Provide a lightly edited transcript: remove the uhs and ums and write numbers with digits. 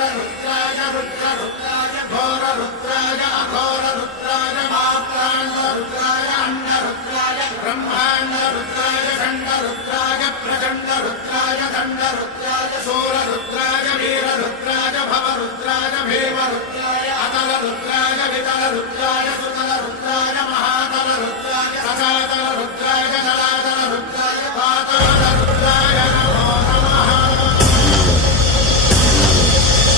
वीररुद्राय रुद्ररुद्राय घोररुद्राय अघोररुद्राय मात्राण्डरुद्राय अण्डरुद्राय ब्रह्माण्डरुद्राय खण्डरुद्राय प्रचण्डरुद्राय दण्डरुद्राय शूररुद्राय वीररुद्राय